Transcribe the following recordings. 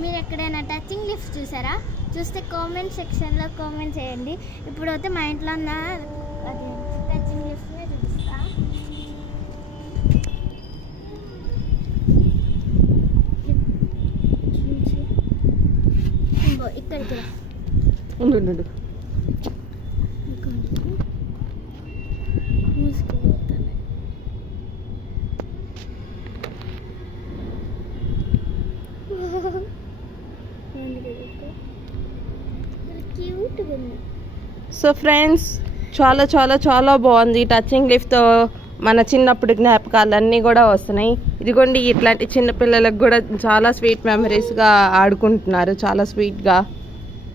మీరు ఎక్కడైనా touching lift చూసారా? చూస్తే కామెంట్ సెక్షన్లో కామెంట్ చేయండి. ఇప్పుడు అయితే మా ఇంట్లో ఉన్న అది టచింగ్ లిఫ్ట్ని చూపిస్తా. ఇక్కడికి ఉండు సో ఫ్రెండ్స్, చాలా చాలా చాలా బాగుంది. టచింగ్ లిఫ్ట్తో మన చిన్నప్పుడు జ్ఞాపకాలన్నీ కూడా వస్తున్నాయి. ఇదిగోండి, ఇట్లాంటి చిన్నపిల్లలకు కూడా చాలా స్వీట్ మెమరీస్గా ఆడుకుంటున్నారు, చాలా స్వీట్గా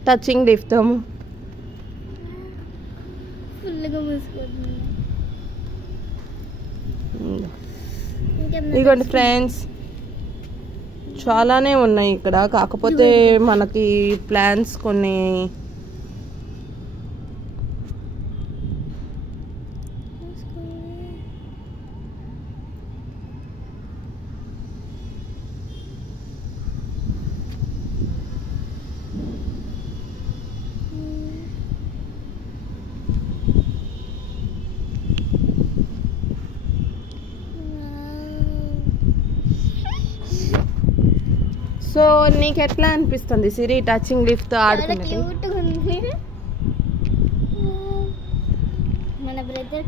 టచింగ్ లిఫ్ట్తో. ఇదిగోండి ఫ్రెండ్స్, చాలానే ఉన్నాయి ఇక్కడ. కాకపోతే మనకి ప్లాన్స్ కొన్ని సో నీకు ఎట్లా అనిపిస్తుంది సిరి టచింగ్ లిఫ్ట్ ఆడుకున్నది? మన బ్రదర్